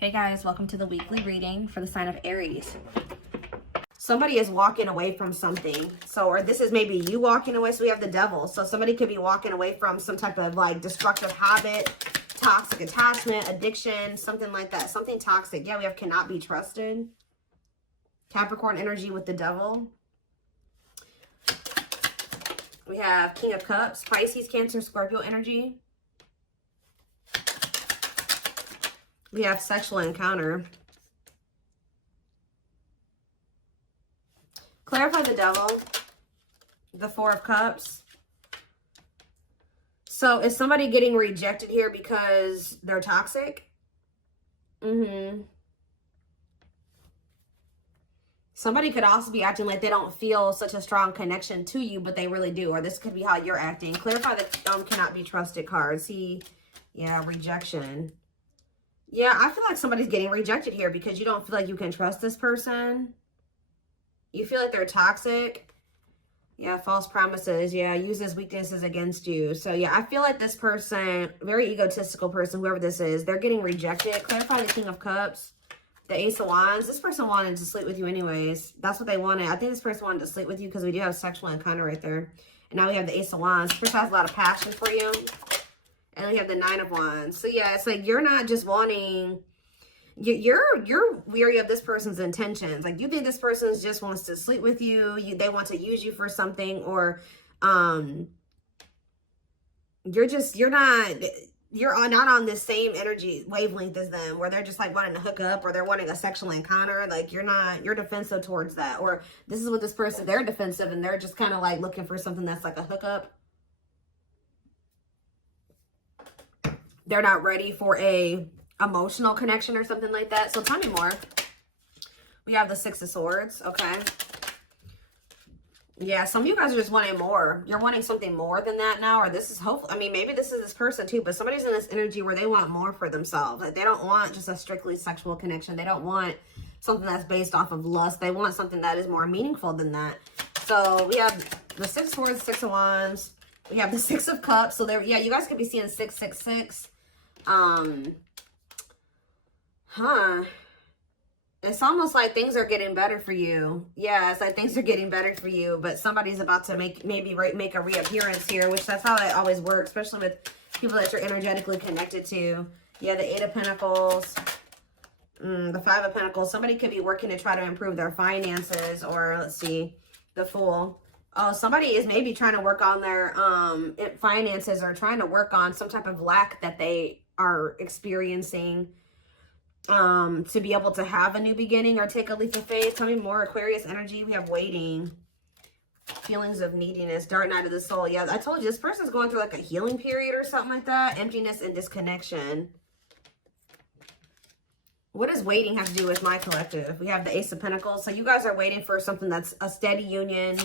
Hey guys, welcome to the weekly reading for the sign of Aries. Somebody is walking away from something. So, or this is maybe you walking away. So we have the devil. So somebody could be walking away from some type of like destructive habit, toxic attachment, addiction, something like that. Something toxic. Yeah, we have cannot be trusted. Capricorn energy with the devil. We have King of Cups, Pisces, Cancer, Scorpio energy. We have sexual encounter. Clarify the devil. The Four of Cups. So is somebody getting rejected here because they're toxic? Somebody could also be acting like they don't feel such a strong connection to you, but they really do. Or this could be how you're acting. Clarify the cannot be trusted card. See, yeah, rejection. Yeah, I feel like somebody's getting rejected here because you don't feel like you can trust this person. You feel like they're toxic. Yeah, false promises. Yeah, uses weaknesses against you. So, yeah, I feel like this person, very egotistical person, whoever this is, they're getting rejected. Clarify the King of Cups, the Ace of Wands. This person wanted to sleep with you anyways. That's what they wanted. I think this person wanted to sleep with you because we do have sexual encounter right there. And now we have the Ace of Wands. This person has a lot of passion for you. And we have the Nine of Wands. So, yeah, it's like you're not just wanting... You're weary of this person's intentions. Like, you think this person just wants to sleep with you. They want to use you for something. Or you're not on this same energy wavelength as them, where they're just like wanting to hook up, or they're wanting a sexual encounter. Like, you're defensive towards that. Or this is what this person, they're defensive and they're just kind of like looking for something that's like a hookup. They're not ready for a emotional connection or something like that. So tell me more. We have the Six of Swords. Okay. Yeah, some of you guys are just wanting more. You're wanting something more than that now. Or this is hopeful. I mean, maybe this is this person too, but somebody's in this energy where they want more for themselves. Like, they don't want just a strictly sexual connection. They don't want something that's based off of lust. They want something that is more meaningful than that. So we have the Six of Swords, Six of Wands. We have the Six of Cups. So there, yeah, you guys could be seeing 666. It's almost like things are getting better for you. Yeah, it's like things are getting better for you, but somebody's about to make a reappearance here, which that's how it always works, especially with people that you're energetically connected to. Yeah, the Eight of Pentacles, the Five of Pentacles. Somebody could be working to try to improve their finances, or let's see, the Fool. Oh, somebody is maybe trying to work on their finances, or trying to work on some type of lack that they are experiencing, to be able to have a new beginning or take a leap of faith. Tell me more. Aquarius energy. We have waiting, feelings of neediness, dark night of the soul. Yeah, I told you this person's going through like a healing period or something like that. Emptiness and disconnection. What does waiting have to do with my collective? We have the Ace of Pentacles. So you guys are waiting for something that's a steady union.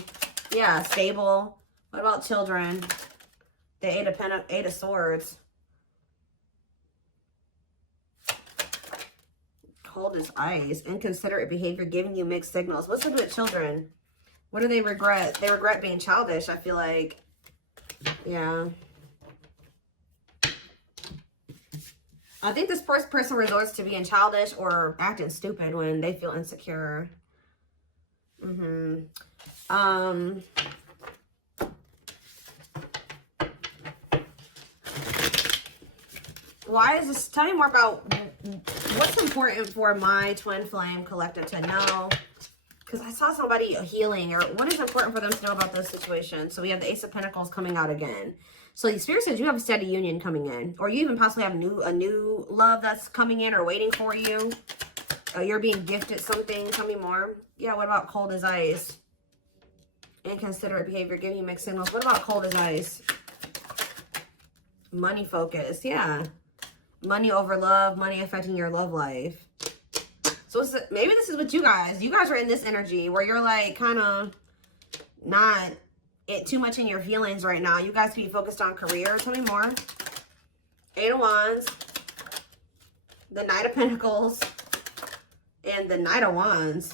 Yeah, stable. What about children? The Eight of Swords. Cold as ice. Inconsiderate behavior, giving you mixed signals. What's it with children? What do they regret? They regret being childish, I feel like. Yeah. I think this first person resorts to being childish or acting stupid when they feel insecure. Why is this? Tell me more about what's important for my twin flame collective to know. Because I saw somebody healing, or what is important for them to know about this situation. So we have the Ace of Pentacles coming out again. So the Spirit says you have a steady union coming in, or you even possibly have a new love that's coming in or waiting for you. You're being gifted something. Tell me more. Yeah, what about cold as ice? Inconsiderate behavior, giving you mixed signals. What about cold as ice? Money focus. Yeah. Money over love, money affecting your love life. So maybe this is what you guys are in this energy where you're like kind of not too much in your feelings right now. You guys can be focused on career. Tell me more. Eight of Wands, the Knight of Pentacles, and the Knight of Wands.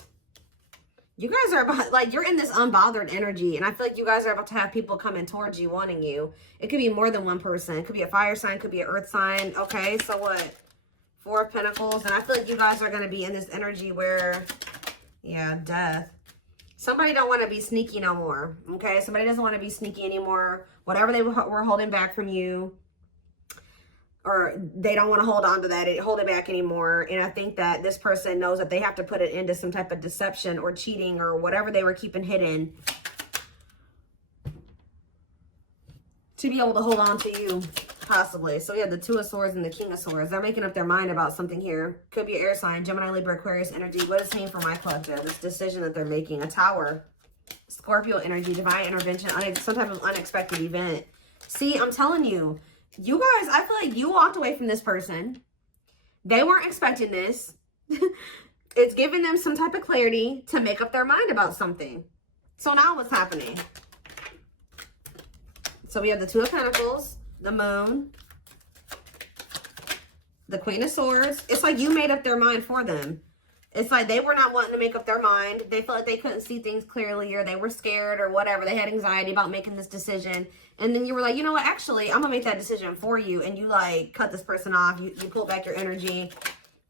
You guys are about, like, you're in this unbothered energy, and I feel like you guys are about to have people coming towards you, wanting you. It could be more than one person. It could be a fire sign, could be an earth sign. Okay, so what? Four of Pentacles. And I feel like you guys are going to be in this energy where, yeah, death. Somebody don't want to be sneaky no more, okay? Somebody doesn't want to be sneaky anymore. Whatever they were holding back from you, or they don't want to hold on to that, hold it back anymore. And I think that this person knows that they have to put it into some type of deception or cheating or whatever they were keeping hidden to be able to hold on to you, possibly. So yeah, the Two of Swords and the King of Swords. They're making up their mind about something here. Could be an air sign, Gemini, Libra, Aquarius energy. What does it mean for my collective? This decision that they're making. A Tower. Scorpio energy, divine intervention, some type of unexpected event. See, I'm telling you, you guys, I feel like you walked away from this person. They weren't expecting this. It's giving them some type of clarity to make up their mind about something. So now what's happening? So we have the Two of Pentacles, the Moon, the Queen of Swords. It's like you made up their mind for them. It's like they were not wanting to make up their mind. They felt like they couldn't see things clearly, or they were scared or whatever. They had anxiety about making this decision. And then you were like, you know what, actually, I'm going to make that decision for you. And you like cut this person off. You pull back your energy.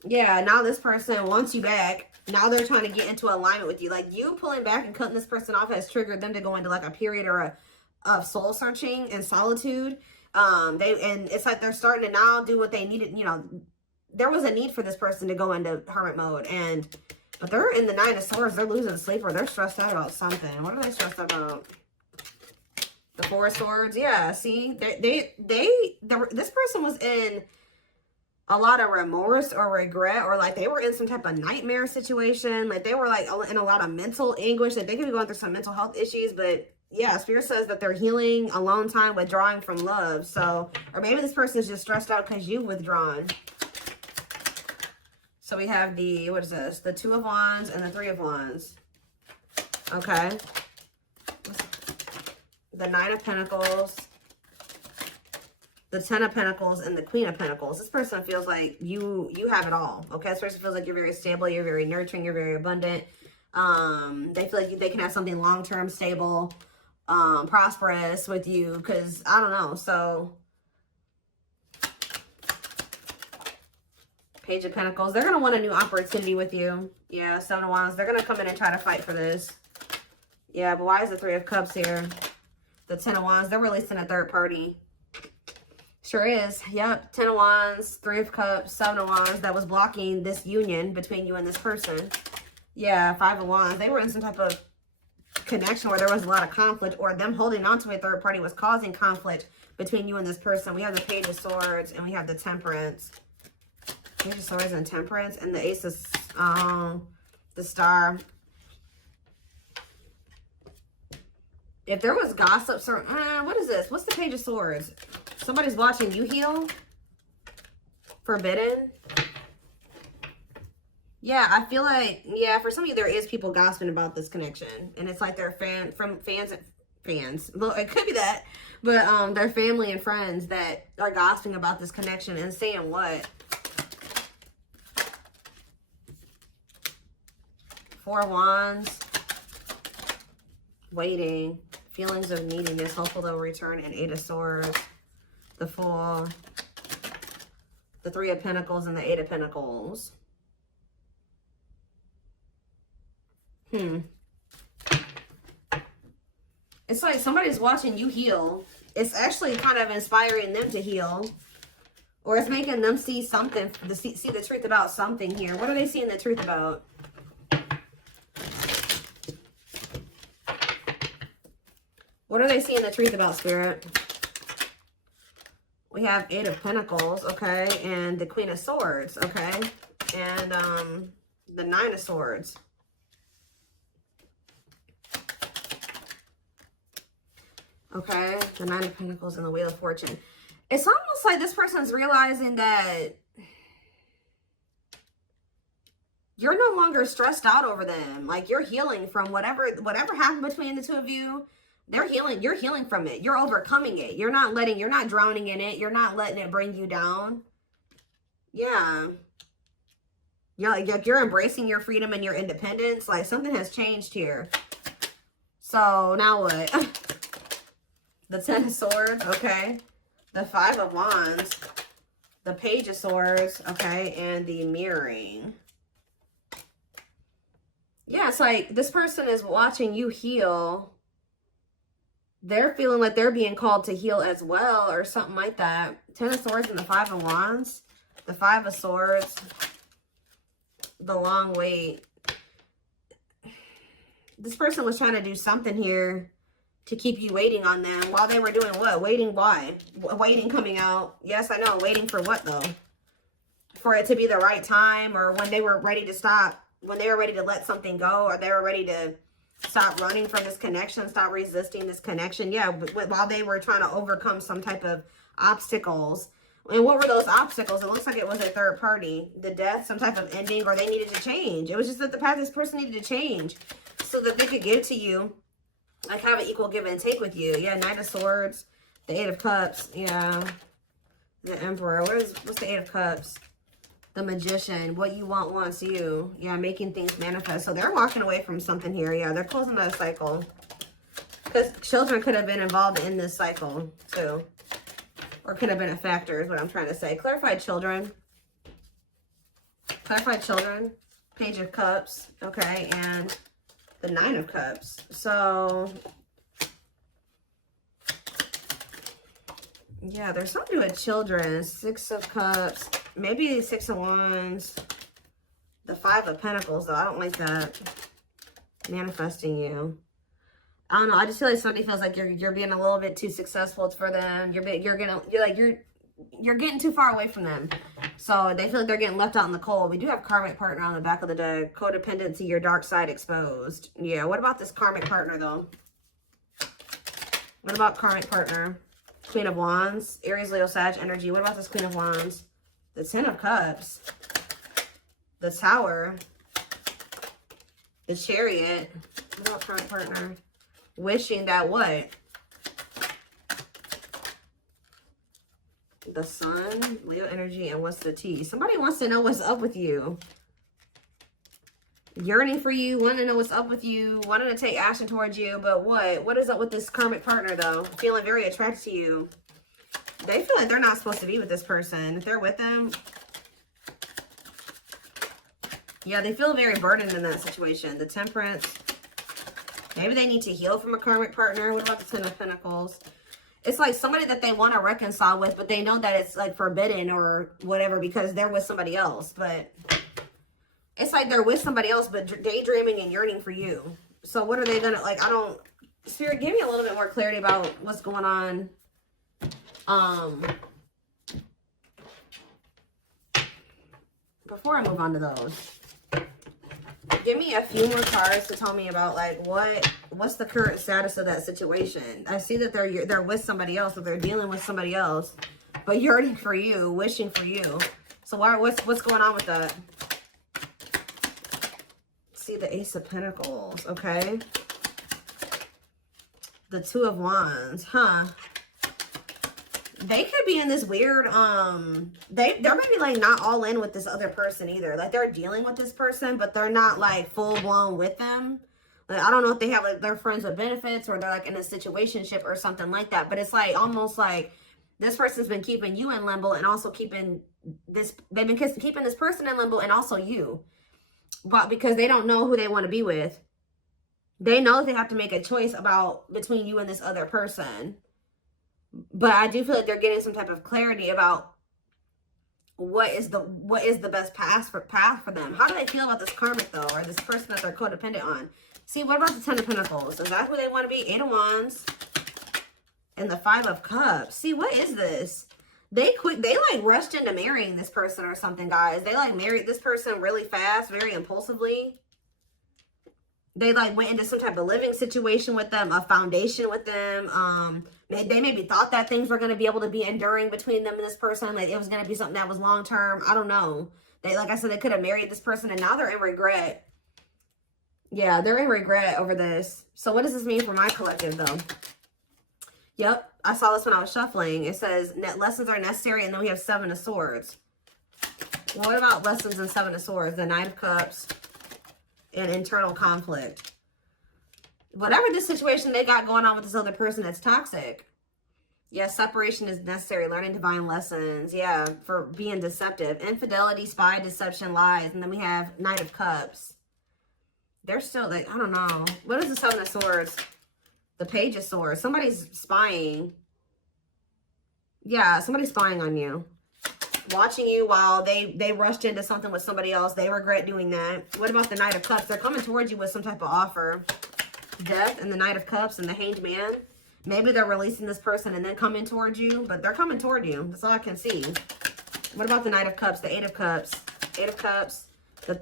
Yeah, now this person wants you back. Now they're trying to get into alignment with you. Like you pulling back and cutting this person off has triggered them to go into like a period or of soul searching and solitude. And it's like they're starting to now do what they needed. You know, there was a need for this person to go into hermit mode, but they're in the Nine of Swords. They're losing sleep, or they're stressed out about something. What are they stressed out about? The Four of Swords. Yeah, see, this person was in a lot of remorse or regret, or like they were in some type of nightmare situation. Like they were like in a lot of mental anguish. Like they could be going through some mental health issues, but yeah, Spirit says that they're healing, alone time, withdrawing from love. So, or maybe this person is just stressed out because you've withdrawn. So we have the, what is this? The Two of Wands and the Three of Wands. Okay. The Nine of Pentacles, the Ten of Pentacles, and the Queen of Pentacles. This person feels like you have it all. Okay, this person feels like you're very stable, you're very nurturing, you're very abundant. They feel like they can have something long-term, stable, prosperous with you, because I don't know. So Page of Pentacles, they're gonna want a new opportunity with you. Yeah, Seven of Wands, they're gonna come in and try to fight for this. Yeah, but why is the Three of Cups here? The Ten of Wands, they're releasing a third party. Sure is. Yep. 10 of Wands, 3 of Cups, 7 of Wands that was blocking this union between you and this person. Yeah, 5 of Wands. They were in some type of connection where there was a lot of conflict, or them holding on to a third party was causing conflict between you and this person. We have the Page of Swords and we have the Temperance. Page of Swords and Temperance, and the Ace of the Star. If there was gossip, what is this? What's the Page of Swords? Somebody's watching you heal. Forbidden. Yeah, I feel like, yeah, for some of you, there is people gossiping about this connection. And it's like they're fans. Well, it could be that. But they're family and friends that are gossiping about this connection and saying what? 4 of Wands. Waiting. Feelings of neediness. Hopeful they'll return. And 8 of Swords. The Fool, the 3 of Pentacles, and the 8 of Pentacles. It's like somebody's watching you heal. It's actually kind of inspiring them to heal. Or it's making them see something, see the truth about something here. What are they seeing the truth about? What are they seeing the truth about, Spirit? We have 8 of Pentacles, okay, and the Queen of Swords, okay, and the 9 of Swords. Okay, the 9 of Pentacles and the Wheel of Fortune. It's almost like this person's realizing that you're no longer stressed out over them. Like you're healing from whatever happened between the two of you. They're healing. You're healing from it. You're overcoming it. You're not drowning in it. You're not letting it bring you down. Yeah. You're embracing your freedom and your independence. Like something has changed here. So now what? The 10 of Swords. Okay. The 5 of Wands. the Page of Swords, okay, and the mirroring. Yeah, it's like this person is watching you heal. They're feeling like they're being called to heal as well or something like that. 10 of Swords and the 5 of Wands. The 5 of Swords. The long wait. This person was trying to do something here to keep you waiting on them while they were doing what? Waiting why? Waiting coming out. Yes, I know. Waiting for what though? For it to be the right time, or when they were ready to stop, when they were ready to let something go, or they were ready to stop running from this connection, stop resisting this connection. Yeah, while they were trying to overcome some type of obstacles. And what were those obstacles? It looks like it was a third party. The death, some type of ending, or they needed to change. It was just that the path this person needed to change so that they could give to you, like have an equal give and take with you. Yeah, Knight of Swords, the 8 of Cups. Yeah, the Emperor. What's the 8 of Cups? The Magician. What you want wants you. Yeah, making things manifest. So they're walking away from something here. Yeah, they're closing that cycle. Because children could have been involved in this cycle too. Or could have been a factor is what I'm trying to say. Clarified children. Clarified children. Page of Cups. Okay, and the 9 of Cups. So yeah, there's something with children. 6 of Cups. Maybe 6 of Wands. The 5 of Pentacles, though. I don't like that. Manifesting you. I don't know. I just feel like somebody feels like you're being a little bit too successful for them. You're getting too far away from them. So they feel like they're getting left out in the cold. We do have karmic partner on the back of the deck. Codependency, your dark side exposed. Yeah. What about this karmic partner though? What about karmic partner? Queen of Wands, Aries, Leo, Sag energy. What about this Queen of Wands? The 10 of Cups, the Tower, the Chariot. What about current partner? Wishing that what? The Sun, Leo energy, and what's the T? Somebody wants to know what's up with you. Yearning for you, wanting to know what's up with you, wanting to take action towards you, but what? What is up with this karmic partner though? Feeling very attracted to you. They feel like they're not supposed to be with this person. If they're with them, yeah, they feel very burdened in that situation. The Temperance. Maybe they need to heal from a karmic partner. What about the 10 of Pentacles? It's like somebody that they want to reconcile with, but they know that it's like forbidden or whatever because they're with somebody else. But it's like they're with somebody else, but daydreaming and yearning for you. So what are they going to, like, I don't, Spirit, give me a little bit more clarity about what's going on. Before I move on to those, give me a few more cards to tell me about like what's the current status of that situation. I see that they're with somebody else, or they're dealing with somebody else, but yearning for you, wishing for you. So what's going on with that? See the Ace of Pentacles, okay? The 2 of Wands, huh? They could be in this weird, they're maybe like not all in with this other person either. Like they're dealing with this person, but they're not like full blown with them. Like, I don't know if they have like, they're friends with benefits or they're like in a situationship or something like that. But it's like almost like this person's been keeping you in limbo and also keeping this, they've been keeping this person in limbo and also you. But because they don't know who they want to be with. They know they have to make a choice between you and this other person. But I do feel like they're getting some type of clarity about what is the best path for them. How do they feel about this karmic though, or this person that they're codependent on? See, what about the 10 of Pentacles? Is that who they want to be? 8 of Wands and the 5 of Cups. See, what is this? They like rushed into marrying this person or something, guys. They like married this person really fast, very impulsively. They like went into some type of living situation with them, a foundation with them. They maybe thought that things were going to be able to be enduring between them and this person. Like it was going to be something that was long term. I don't know. They, like I said, they could have married this person and now they're in regret. Yeah, they're in regret over this. So what does this mean for my collective though? Yep, I saw this when I was shuffling. It says lessons are necessary, and then we have 7 of Swords. What about lessons and 7 of Swords? The Knight of Cups and internal conflict. Whatever this situation they got going on with this other person that's toxic, Yeah, separation is necessary. Learning divine lessons. Yeah, for being deceptive. Infidelity, spy, deception, lies. And then we have Knight of Cups. They're still like, I don't know. What is the Seven of Swords? The Page of Swords. Somebody's spying. Yeah, somebody's spying on you. Watching you while they rushed into something with somebody else. They regret doing that. What about the Knight of Cups? They're coming towards you with some type of offer. Death and the Knight of Cups and the Hanged Man. Maybe they're releasing this person and then coming towards you, but they're coming toward you. That's all I can see. What about the Knight of Cups, the Eight of Cups? Eight of Cups.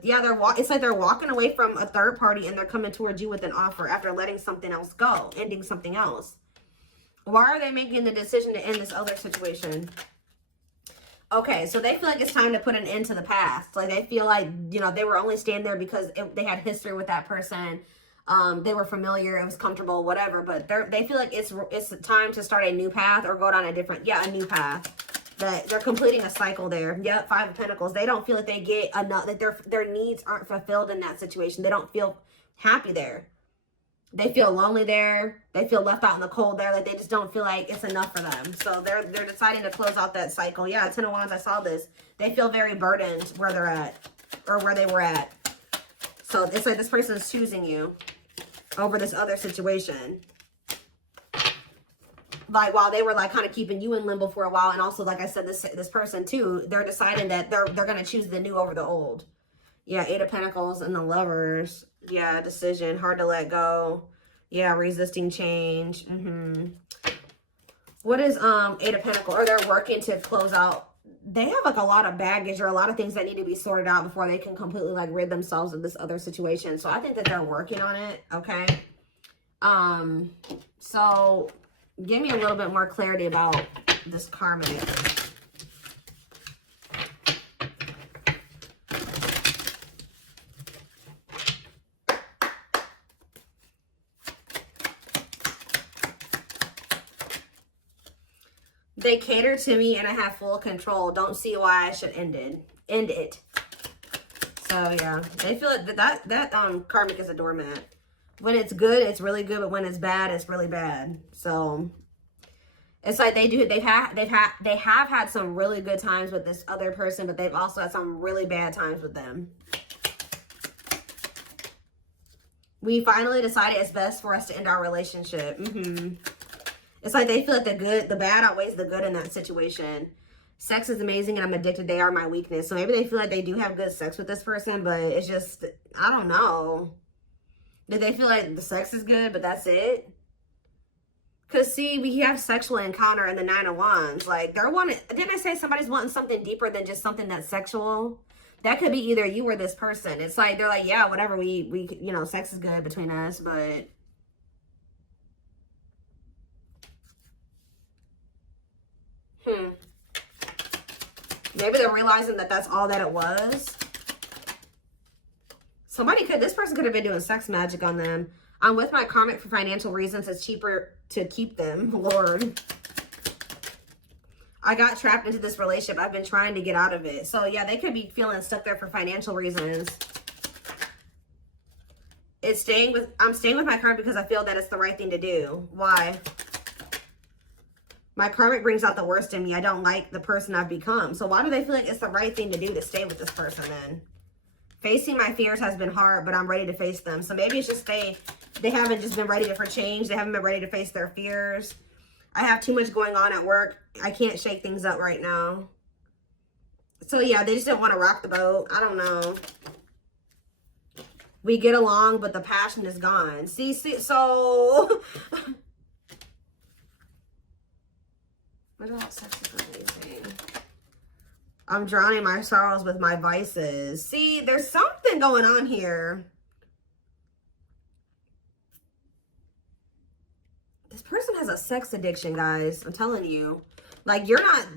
Yeah, it's like they're walking away from a third party and they're coming towards you with an offer after letting something else go, ending something else. Why are they making the decision to end this other situation? Okay, so they feel like it's time to put an end to the past. Like they feel like, you know, they were only staying there because they had history with that person. They were familiar, it was comfortable, whatever. But they feel like it's time to start a new path or go down a different, a new path. That they're completing a cycle there. Yep, Five of Pentacles. They don't feel like they get enough, that their needs aren't fulfilled in that situation. They don't feel happy there. They feel lonely there. They feel left out in the cold there. Like they just don't feel like it's enough for them. So they're deciding to close out that cycle. Yeah, Ten of Wands, I saw this. They feel very burdened where they're at, or where they were at. So it's like this person is choosing you over this other situation. Like while they were like kind of keeping you in limbo for a while, and also like I said, this person too, they're deciding that they're gonna choose the new over the old. Yeah, Eight of Pentacles and the Lovers. Yeah, decision, hard to let go. Yeah, resisting change. What is Eight of Pentacles? Or they're working to close out. They have like a lot of baggage or a lot of things that need to be sorted out before they can completely like rid themselves of this other situation. So I think that they're working on it. Okay. So give me a little bit more clarity about this karmic. They cater to me and I have full control. Don't see why I should end it. So yeah, they feel like that karmic is a doormat. When it's good, it's really good, but when it's bad, it's really bad. So it's like they have had some really good times with this other person, but they've also had some really bad times with them. We finally decided it's best for us to end our relationship. It's like they feel like the bad outweighs the good in that situation. Sex is amazing and I'm addicted. They are my weakness. So maybe they feel like they do have good sex with this person, but it's just, I don't know. Do they feel like the sex is good, but that's it? Because, see, we have sexual encounter in the Nine of Wands. Like, they're wanting, didn't I say somebody's wanting something deeper than just something that's sexual? That could be either you or this person. It's like, they're like, yeah, whatever, we you know, sex is good between us, but maybe they're realizing that that's all that it was. This person could have been doing sex magic on them. I'm with my karmic for financial reasons. It's cheaper to keep them. Lord. I got trapped into this relationship. I've been trying to get out of it. So yeah, they could be feeling stuck there for financial reasons. I'm staying with my karmic because I feel that it's the right thing to do. Why? My karmic brings out the worst in me. I don't like the person I've become. So why do they feel like it's the right thing to do to stay with this person then? Facing my fears has been hard, but I'm ready to face them. So maybe it's just they haven't just been ready for change. They haven't been ready to face their fears. I have too much going on at work. I can't shake things up right now. So yeah, they just didn't want to rock the boat. I don't know. We get along, but the passion is gone. See, so... What else? Sex is amazing. I'm drowning my sorrows with my vices. See, there's something going on here. This person has a sex addiction, guys. I'm telling you. Like, you're not...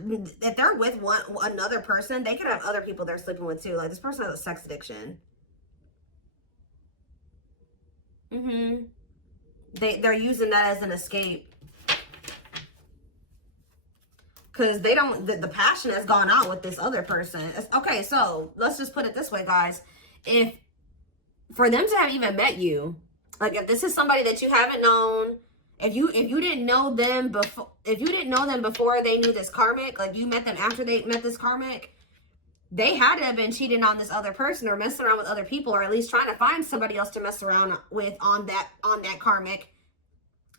If they're with another person, they could have other people they're sleeping with, too. Like, this person has a sex addiction. They're using that as an escape. Because they don't, the passion has gone out with this other person. Okay, so let's just put it this way, guys. If, for them to have even met you, like if this is somebody that you haven't known, If you didn't know them before, they knew this karmic, like you met them after they met this karmic, they had to have been cheating on this other person or messing around with other people, or at least trying to find somebody else to mess around with on that karmic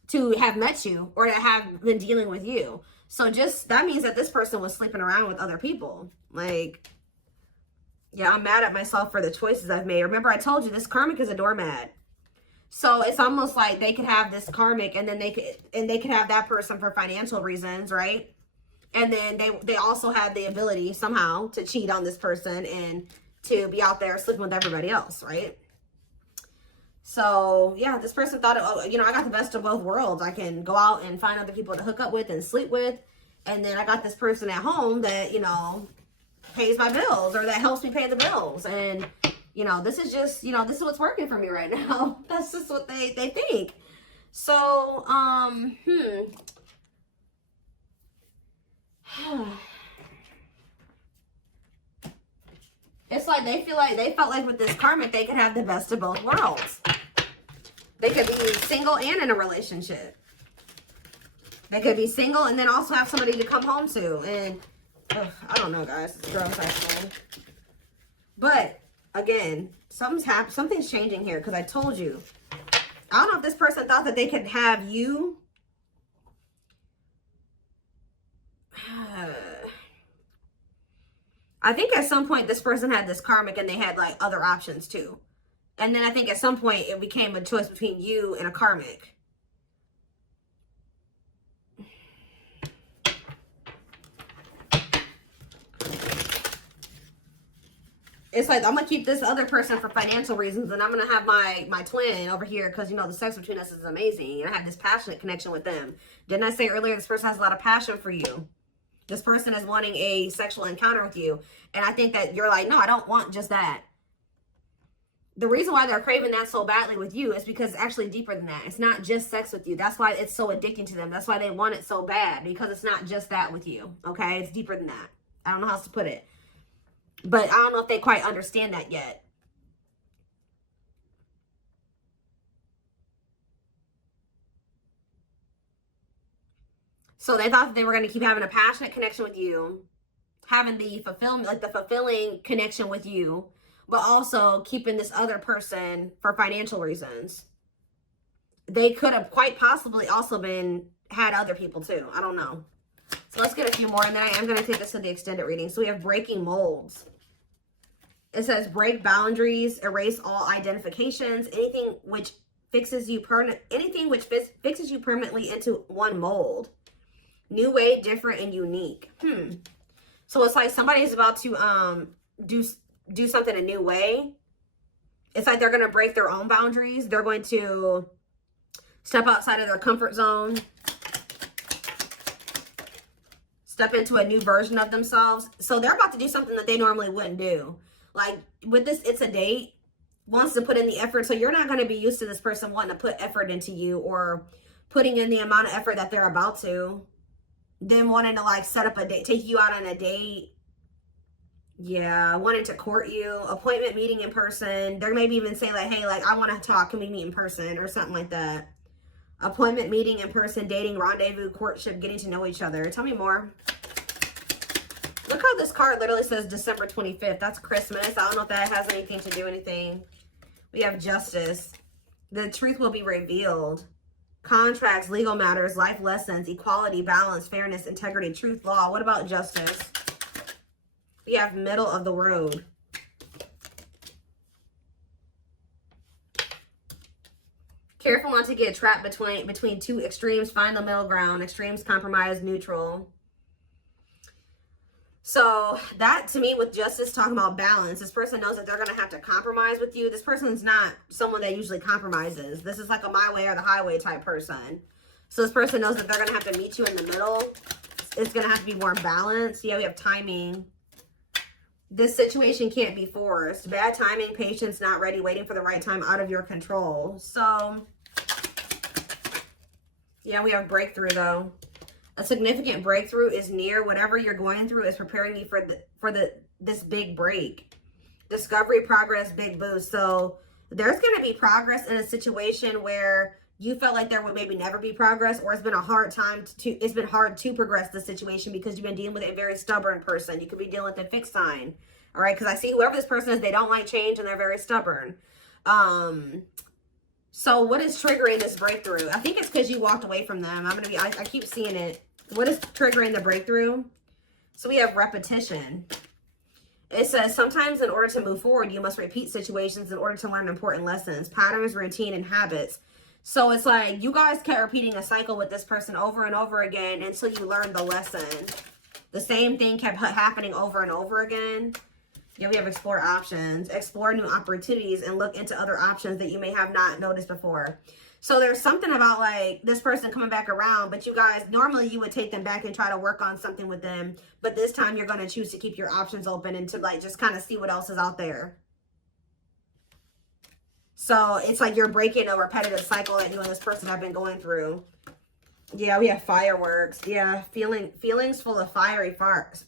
to have met you or to have been dealing with you. So just, that means that this person was sleeping around with other people. Like, yeah, I'm mad at myself for the choices I've made. Remember, I told you this karmic is a doormat. So it's almost like they could have this karmic and then they could have that person for financial reasons, right? And then they also had the ability somehow to cheat on this person and to be out there sleeping with everybody else, right? So yeah, this person thought, oh, you know, I got the best of both worlds. I can go out and find other people to hook up with and sleep with. And then I got this person at home that, you know, pays my bills or that helps me pay the bills. And you know, this is just, you know, this is what's working for me right now. That's just what they think. So, it's like they felt like with this karmic, they could have the best of both worlds. They could be single and in a relationship. They could be single and then also have somebody to come home to. And, I don't know, guys. It's gross, actually. But again, something's changing here, because I told you. I don't know if this person thought that they could have you. I think at some point this person had this karmic and they had like other options too. And then I think at some point it became a choice between you and a karmic. It's like, I'm going to keep this other person for financial reasons, and I'm going to have my twin over here because, you know, the sex between us is amazing. And I have this passionate connection with them. Didn't I say earlier this person has a lot of passion for you? This person is wanting a sexual encounter with you. And I think that you're like, no, I don't want just that. The reason why they're craving that so badly with you is because it's actually deeper than that. It's not just sex with you. That's why it's so addicting to them. That's why they want it so bad, because it's not just that with you. Okay? It's deeper than that. I don't know how else to put it. But I don't know if they quite understand that yet. So they thought that they were going to keep having a passionate connection with you, having the fulfillment, like the fulfilling connection with you, but also keeping this other person for financial reasons. They could have quite possibly also had other people too. I don't know. So let's get a few more, and then I am going to take this to the extended reading. So we have breaking molds. It says break boundaries, erase all identifications, anything which fixes you fixes you permanently into one mold. New way, different, and unique. So it's like somebody's about to do something a new way. It's like they're going to break their own boundaries. They're going to step outside of their comfort zone. Step into a new version of themselves. So they're about to do something that they normally wouldn't do. Like with this, it's a date, wants to put in the effort. So you're not going to be used to this person wanting to put effort into you or putting in the amount of effort that they're about to. Them wanting to like set up a date, take you out on a date. Yeah, wanting to court you, appointment, meeting in person. They're maybe even saying like, hey, like I want to talk. Can we meet in person or something like that? Appointment, meeting in person, dating, rendezvous, courtship, getting to know each other. Tell me more. Look how this card literally says December 25th. That's Christmas. I don't know if that has anything to do anything. We have justice. The truth will be revealed. Contracts, legal matters, life lessons, equality, balance, fairness, integrity, truth, law. What about justice? We have middle of the road. Careful not to get trapped between two extremes. Find the middle ground. Extremes, compromise, neutral. So that to me with justice, talking about balance, this person knows that they're going to have to compromise with you. This person's not someone that usually compromises. This is like a my way or the highway type person. So this person knows that they're going to have to meet you in the middle. It's going to have to be more balanced. Yeah, we have timing. This situation can't be forced. Bad timing, patience, not ready, waiting for the right time, out of your control. So yeah, we have breakthrough though. A significant breakthrough is near. Whatever you're going through is preparing you for this big break. Discovery, progress, big boost. So there's going to be progress in a situation where you felt like there would maybe never be progress, or it's been a hard time it's been hard to progress the situation because you've been dealing with a very stubborn person. You could be dealing with a fixed sign. All right. Because I see whoever this person is, they don't like change and they're very stubborn. So what is triggering this breakthrough? I think it's because you walked away from them. I keep seeing it. What is triggering the breakthrough? So we have repetition. It says, sometimes in order to move forward, you must repeat situations in order to learn important lessons, patterns, routine, and habits. So it's like you guys kept repeating a cycle with this person over and over again until you learned the lesson. The same thing kept happening over and over again. Yeah, we have explore options, explore new opportunities, and look into other options that you may have not noticed before. So there's something about like this person coming back around, but you guys, normally you would take them back and try to work on something with them. But this time you're going to choose to keep your options open and to like just kind of see what else is out there. So it's like you're breaking a repetitive cycle that you and this person have been going through. Yeah, we have fireworks. Yeah, feelings full of fiery farts.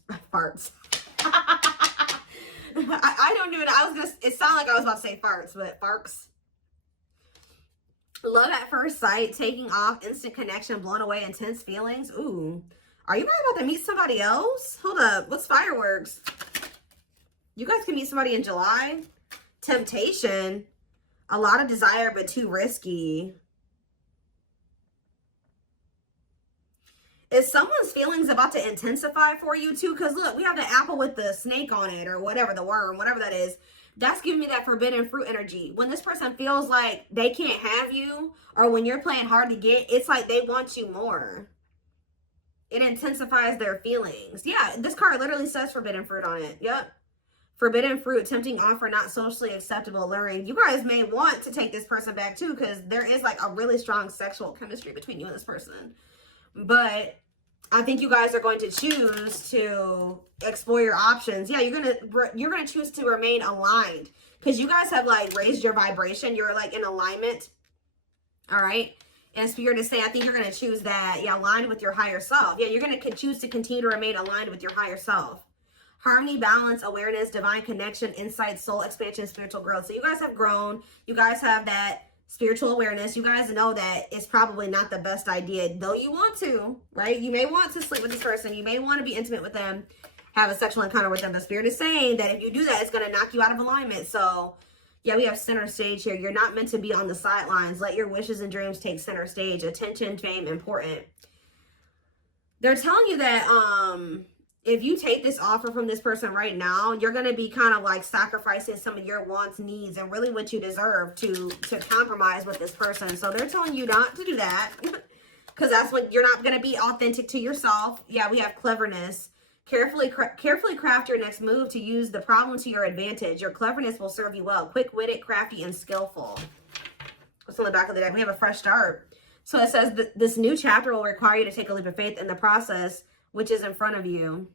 I don't do it. It sounded like I was about to say farts, but farks. Love at first sight, taking off, instant connection, blown away, intense feelings. Ooh, are you guys about to meet somebody else? Hold up, what's fireworks? You guys can meet somebody in July. Temptation. A lot of desire, but too risky. Is someone's feelings about to intensify for you too? Because look, we have the apple with the snake on it, or whatever, the worm, whatever that is. That's giving me that forbidden fruit energy. When this person feels like they can't have you, or when you're playing hard to get, it's like they want you more. It intensifies their feelings. Yeah, this card literally says forbidden fruit on it. Yep. Forbidden fruit, tempting offer, not socially acceptable, alluring. You guys may want to take this person back too, because there is like a really strong sexual chemistry between you and this person. But I think you guys are going to choose to explore your options. Yeah, you're gonna choose to remain aligned because you guys have like raised your vibration. You're like in alignment. All right. And Spirit is saying, I think you're gonna choose that. Yeah, aligned with your higher self. Yeah, you're gonna choose to continue to remain aligned with your higher self. Harmony, balance, awareness, divine connection, insight, soul expansion, spiritual growth. So you guys have grown. You guys have that spiritual awareness. You guys know that it's probably not the best idea, though you want to, right? You may want to sleep with this person. You may want to be intimate with them, have a sexual encounter with them. The Spirit is saying that if you do that, it's going to knock you out of alignment. So yeah, we have center stage here. You're not meant to be on the sidelines. Let your wishes and dreams take center stage. Attention, fame, important. They're telling you that, if you take this offer from this person right now, you're going to be kind of like sacrificing some of your wants, needs, and really what you deserve to compromise with this person. So they're telling you not to do that because that's when you're not going to be authentic to yourself. Yeah, we have cleverness. Carefully craft your next move to use the problem to your advantage. Your cleverness will serve you well. Quick-witted, crafty, and skillful. What's on the back of the deck? We have a fresh start. So it says that this new chapter will require you to take a leap of faith in the process which is in front of you.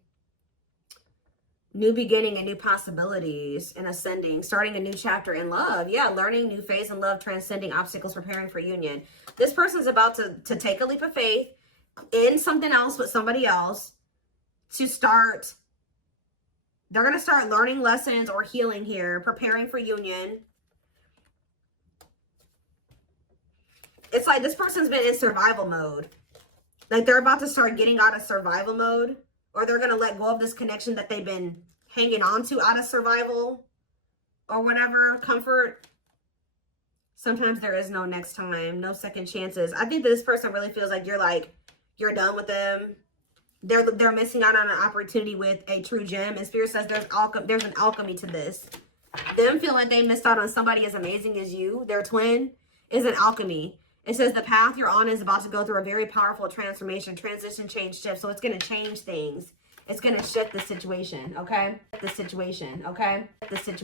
New beginning and new possibilities and ascending, starting a new chapter in love. Yeah, learning new phase in love, transcending obstacles, preparing for union. This person's about to take a leap of faith in something else with somebody else to start. They're going to start learning lessons or healing here, preparing for union. It's like this person's been in survival mode. Like they're about to start getting out of survival mode, or they're going to let go of this connection that they've been hanging on to out of survival or whatever, comfort. Sometimes there is no next time, no second chances. I think that this person really feels like you're done with them. They're missing out on an opportunity with a true gem. And Spirit says there's an alchemy to this. Them feel like they missed out on somebody as amazing as you, their twin, is an alchemy. It says the path you're on is about to go through a very powerful transformation, transition, change, shift. So it's going to change things. It's going to shift the situation, okay? The situation, okay? The situation.